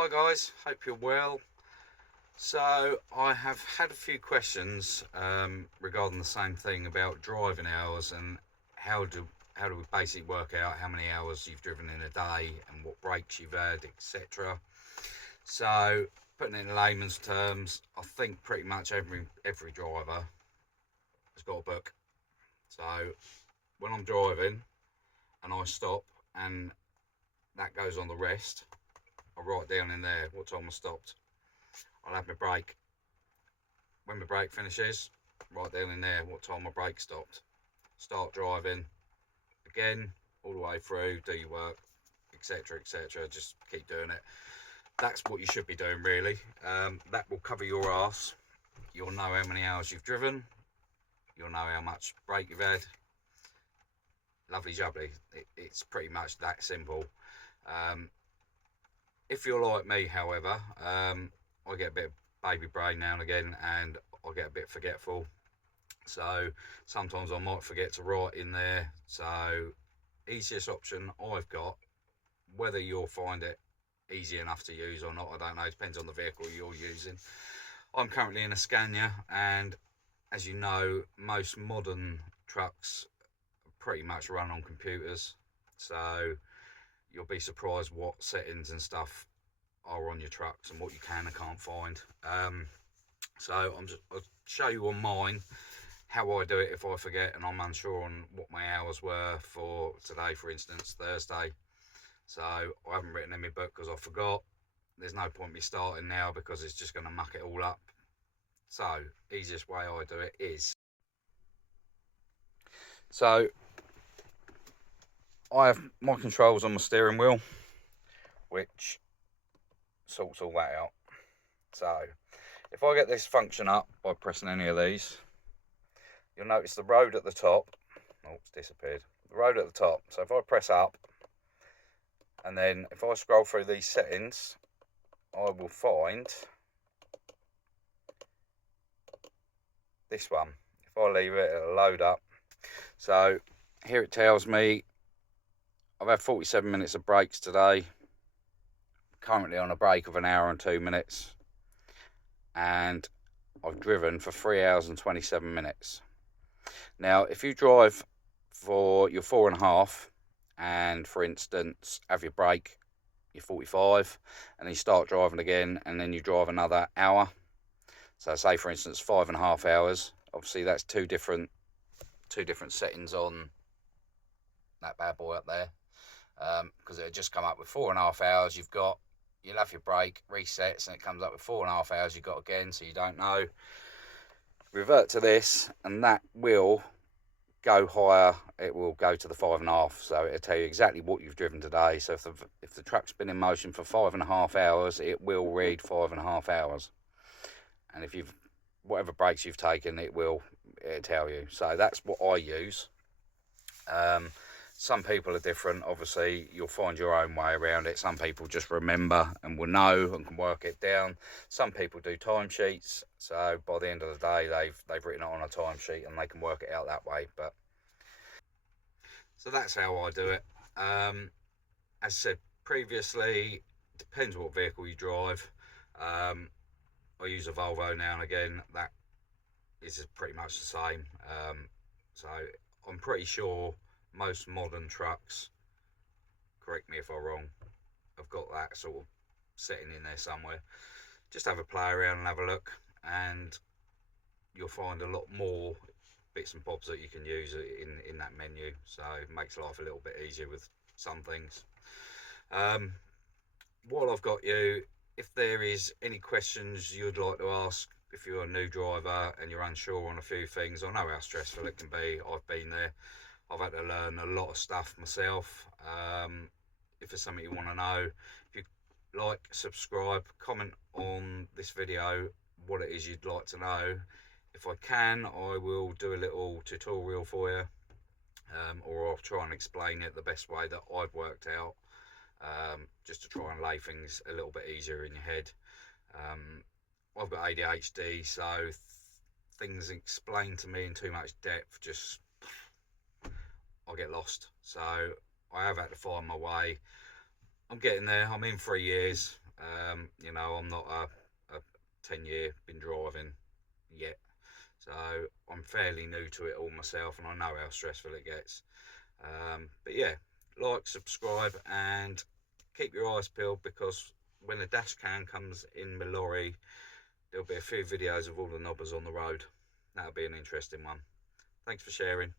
Hi guys, hope you're well. So I have had a few questions regarding the same thing about driving hours and how do we basically work out how many hours you've driven in a day and what breaks you've had, etc. So putting it in layman's terms, I think pretty much every driver has got a book. So when I'm driving and I stop and that goes on the rest, I write down in there what time I stopped. I'll have my break. When my break finishes, write down in there what time my break stopped. Start driving again, all the way through, do your work, etc. etc. Just keep doing it. That's what you should be doing, really. That will cover your ass. You'll know how many hours you've driven. You'll know how much break you've had. Lovely jubbly. It's pretty much that simple. If you're like me, however, I get a bit of baby brain now and again, and I get a bit forgetful. So sometimes I might forget to write in there. So easiest option I've got, whether you'll find it easy enough to use or not, I don't know, it depends on the vehicle you're using. I'm currently in a Scania, and as you know, most modern trucks pretty much run on computers, so you'll be surprised what settings and stuff are on your trucks and what you can and can't find. So I'll show you on mine how I do it if I forget and I'm unsure on what my hours were for today, for instance, Thursday. So I haven't written in my book because I forgot. There's no point me starting now because it's just going to muck it all up. So easiest way I do it is, so I have my controls on my steering wheel, which sorts all that out. So if I get this function up by pressing any of these, you'll notice the road at the top. Oh, it's disappeared. The road at the top. So if I press up, and then if I scroll through these settings, I will find this one. If I leave it, it'll load up. So here it tells me I've had 47 minutes of breaks today. Currently on a break of 1 hour and 2 minutes. And I've driven for 3 hours and 27 minutes. Now, if you drive for your 4.5 and, for instance, have your break, you're 45, and then you start driving again, and then you drive another hour. So, say for instance, 5.5 hours. Obviously, that's two different settings on that bad boy up there, because it'll just come up with 4.5 hours. You'll have your break, resets, and it comes up with 4.5 hours you've got again, so you don't know. Revert to this, and that will go higher. It will go to the 5.5, so it'll tell you exactly what you've driven today. So if the truck's been in motion for 5.5 hours, it will read 5.5 hours. And if whatever breaks you've taken, it'll tell you. So that's what I use. Some people are different. Obviously, you'll find your own way around it. Some people just remember and will know and can work it down. Some people do timesheets. So by the end of the day, they've written it on a timesheet and they can work it out that way. But so that's how I do it. As I said previously, depends what vehicle you drive. I use a Volvo now and again. That is pretty much the same. So I'm pretty sure most modern trucks, correct me if I'm wrong, I've got that sort of setting in there somewhere. Just have a play around and have a look, and you'll find a lot more bits and bobs that you can use in that menu, so it makes life a little bit easier with some things. While I've got you, if there is any questions you'd like to ask, if you're a new driver and you're unsure on a few things, I know how stressful it can be. I've been there. I've had to learn a lot of stuff myself. If there's something you want to know, if you like, subscribe, comment on this video what it is you'd like to know. If I can, I will do a little tutorial for you, or I'll try and explain it the best way that I've worked out, just to try and lay things a little bit easier in your head. I've got ADHD, so things explained to me in too much depth, I get lost. So I have had to find my way. I'm getting there. I'm in 3 years. You know, I'm not a 10-year been driving yet, so I'm fairly new to it all myself, and I know how stressful it gets. But yeah, like, subscribe, and keep your eyes peeled, because when the dash cam comes in my lorry, there'll be a few videos of all the knobbers on the road. That'll be an interesting one. Thanks for sharing.